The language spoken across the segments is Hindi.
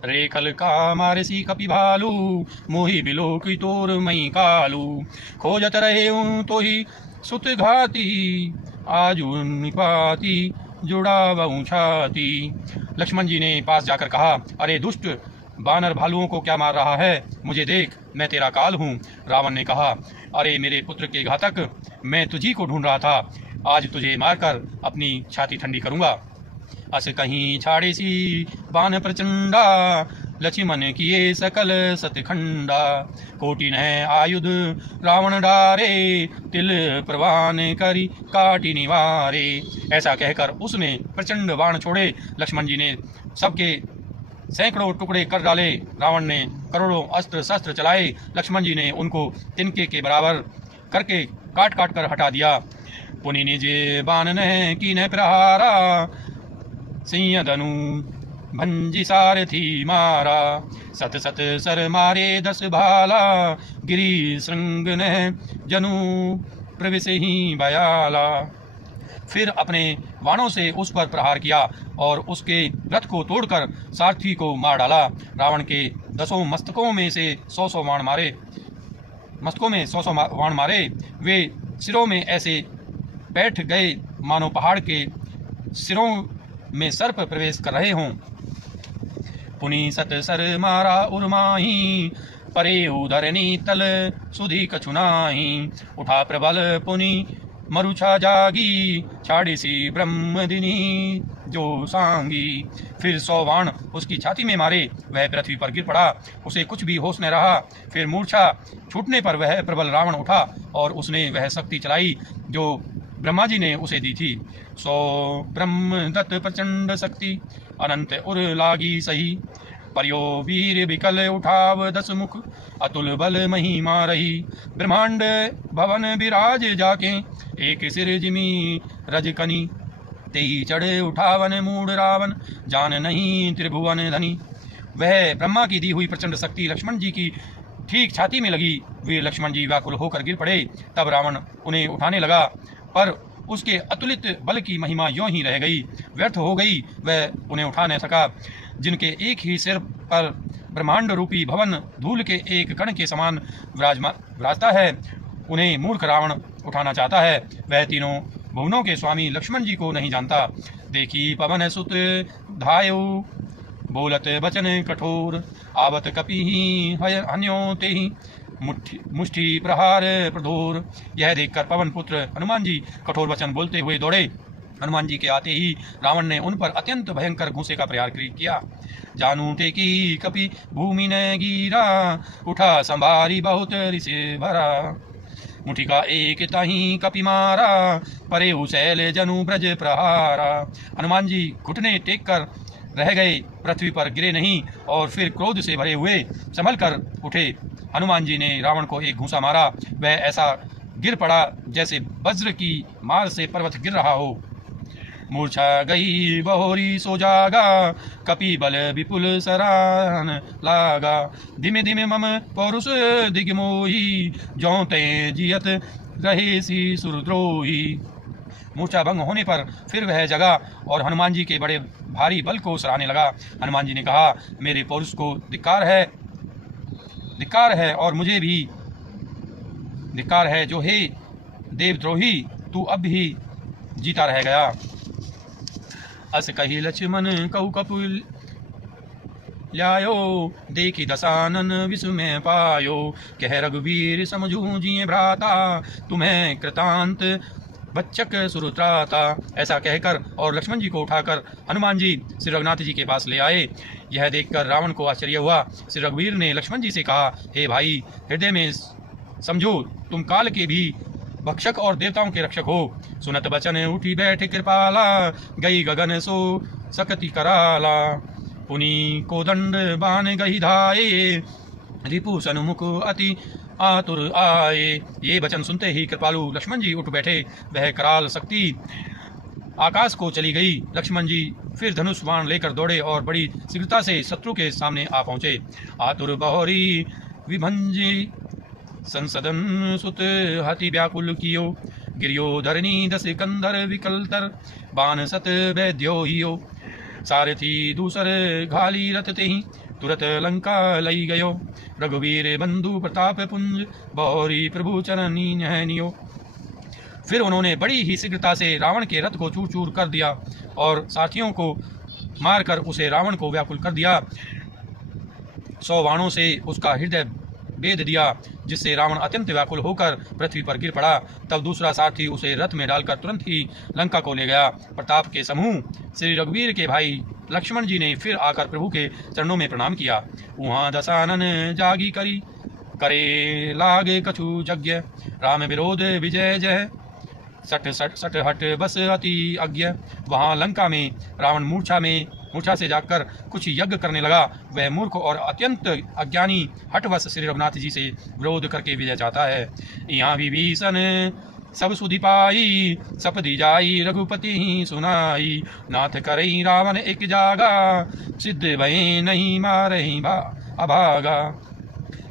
रेखल का मारसी कपि भालू, मोहि बिलो की तोर मई कालू। खोजत रहे हूँ तो ही सुत घाती, आजू निपाती जुड़ावऊं छाती। लक्ष्मण जी ने पास जाकर कहा, अरे दुष्ट बानर भालुओं को क्या मार रहा है, मुझे देख, मैं तेरा काल हूँ। रावण ने कहा, अरे मेरे पुत्र के घातक, मैं तुझी को ढूंढ रहा था, आज तुझे मारकर अपनी छाती ठंडी करूंगा। अस कहीं छाड़े सी बान प्रचंडा, लक्ष्मण किए सकल सतखंडा। कोटिन है आयुध रावण डारे, तिल प्रवान करी काटी निवारे। ऐसा कहकर उसने प्रचंड बाण छोड़े। लक्ष्मण जी ने सबके सैकड़ों टुकड़े कर डाले। रावण ने करोड़ों अस्त्र शस्त्र चलाए। लक्ष्मण जी ने उनको तिनके के बराबर करके काट काट कर हटा दिया। पुनि निज बान न की न प्रहारा, सिंह धनु भंजी सारथी मारा। सत सत सर मारे 10 भाला, गिरी श्रृंग न जनु प्रवेश ही बयाला। फिर अपने बाणों से उस पर प्रहार किया और उसके रथ को तोड़कर सारथी को मार डाला। रावण के 10 मस्तकों में से 100 बाण मारे, बाण मारे। वे सिरों में ऐसे बैठ गए मानो पहाड़ के सिरों में सर्प प्रवेश कर रहे हों। पुनि सत सर मारा उर्माही, परे उधरनी तल सुधी कछुनाही। उठा प्रबल पुनि मरुछा जागी, छाड़ी सी ब्रह्मदिनी जो सांगी। फिर 100 बाण उसकी छाती में मारे, वह पृथ्वी पर गिर पड़ा, उसे कुछ भी होश न रहा। फिर मूर्छा छूटने पर वह प्रबल रावण उठा और उसने वह शक्ति चलाई जो ब्रह्मा जी ने उसे दी थी। 100 ब्रह्म दत्त प्रचंड शक्ति, अनंत उर लागी सही। पर्यो वीर विकल उठाव 10 मुख, अतुल बल महिमा रही। ब्रह्मांड भवन विराज जाके, एक सिर जिमी रजकनी। तेई चढ़े उठावन मूड रावण, जान नहीं त्रिभुवन धनी। वह ब्रह्मा की दी हुई प्रचंड शक्ति लक्ष्मण जी की ठीक छाती में लगी। वीर लक्ष्मण जी व्याकुल होकर गिर पड़े। तब रावण उन्हें उठाने लगा, पर उसके अतुलित बल की महिमा यों ही रह गई, व्यर्थ हो गई। वह उन्हें उठा न सका। जिनके एक ही सिर पर ब्रह्मांड रूपी भवन धूल के एक कण के समान विराजता है, उन्हें मूर्ख रावण उठाना चाहता है। वह तीनों भुवनों के स्वामी लक्ष्मण जी को नहीं जानता। देखी पवन सुत धायो, बोलत वचन कठोर। आवत कपि हन्यो तेहि, मुष्टि प्रहार प्रधोर। यह देखकर पवन पुत्र हनुमान जी कठोर वचन बोलते हुए दौड़े। हनुमान जी के आते ही रावण ने उन पर अत्यंत भयंकर घूंसे का प्रहार किया। जानू ते की कपि भूमि न गिरा, उठा संभारी बहुत रिसे भरा। मुठी का एक ताही कपि मारा, परे उशैल जनु ब्रज प्रहारा। हनुमान जी घुटने टेक कर रह गए, पृथ्वी पर गिरे नहीं और फिर क्रोध से भरे हुए संभल कर उठे। हनुमान जी ने रावण को एक घूंसा मारा। वह ऐसा गिर पड़ा जैसे वज्र की मार से पर्वत गिर रहा हो। मूर्छा गई बहोरी सो जागा, कपि बल विपुल सराहन लागा। धीमे धीमे मम पौरुष दिग्मोही, ज्यों ते जियत रहे सी सुरद्रोही। मूर्छा भंग होने पर फिर वह जगा और हनुमान जी के बड़े भारी बल को सराहने लगा। हनुमान जी ने कहा, मेरे पौरुष को धिक्कार है और मुझे भी धिक्कार है, जो हे देवद्रोही, तू अब भी जीता रह गया। अस कही लक्ष्मण कहु कपुल ल्यायो, देखी दशानन विस्मय पायो। कह रघुवीर समझू जिये भ्राता, तुम्हें कृतांत बच्चक सुरत्राता। ऐसा कहकर और लक्ष्मण जी को उठाकर हनुमान जी श्री रघुनाथ जी के पास ले आए। यह देखकर रावण को आश्चर्य हुआ। श्री रघुवीर ने लक्ष्मण जी से कहा, हे भाई, हृदय में समझो, तुम काल के भी भक्षक और देवताओं के रक्षक हो। सुनत बचन उठी बैठ कृपाला, गई गगन सो सकति कराला। पुनि को दंड बान गही धाये, रिपु सन्मुख अति आतुर आए। ये वचन सुनते ही कृपालु लक्ष्मण जी उठ बैठे। वह कराल शक्ति आकाश को चली गई। लक्ष्मण जी फिर धनुष बाण लेकर दौड़े और बड़ी शीघ्रता से शत्रु के सामने आ पहुंचे। आतुर बहोरी विभंजी संसदन सुत हति व्याकुल कियो, गिरियो धरणी 10 कंधर विकलतर, बान सत वैद्यो हियो। सारथी दूसर घाली रथ तेहि, तुरत लंका लई गयो। रघुवीर बंधु प्रताप पुंज बौरी प्रभु चरनी नहनियो। फिर उन्होंने बड़ी ही शीघ्रता से रावण के रथ को चूर चूर कर दिया और साथियों को मारकर उसे रावण को व्याकुल कर दिया। 100 बाणों से उसका हृदय भेद दिया, जिससे रावण अत्यंत व्याकुल होकर पृथ्वी पर गिर पड़ा। तब दूसरा सारथी उसे रथ में डालकर तुरंत ही लंका को ले गया। प्रताप के समूह श्री रघुवीर के भाई लक्ष्मण जी ने फिर आकर प्रभु के चरणों में प्रणाम किया। वहाँ दशानन जागी करी करे लागे कछु यज्ञ, राम विरोध विजय जय सट सट सट हट बस अति अज्ञ। वहाँ लंका में रावण मूर्छा से जाकर कुछ यज्ञ करने लगा। वह मूर्ख और अत्यंत अज्ञानी हठवश श्री रघुनाथ जी से विरोध करके विजय चाहता है। यहाँ विभीषण सब सुधि पाई, सपदी जाई रघुपति ही सुनाई। नाथ करई रावण एक जागा, सिद्ध भय नहीं मारही अभागा।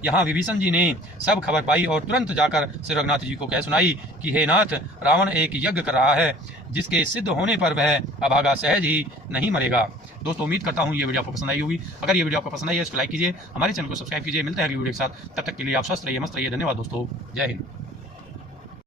यहाँ विभीषण जी ने सब खबर पाई और तुरंत जाकर श्री रघुनाथ जी को कह सुनाई कि हे नाथ, रावण एक यज्ञ कर रहा है, जिसके सिद्ध होने पर वह अभागा सहज ही नहीं मरेगा। दोस्तों, उम्मीद करता हूँ ये वीडियो आपको पसंद आई होगी। अगर ये वीडियो आपको पसंद आई है इसको लाइक कीजिए, हमारे चैनल को सब्सक्राइब कीजिए। मिलते हैं अगली वीडियो के साथ, तब तक के लिए आप स्वस्थ रहिए, मस्त रहिए। धन्यवाद दोस्तों, जय हिंद।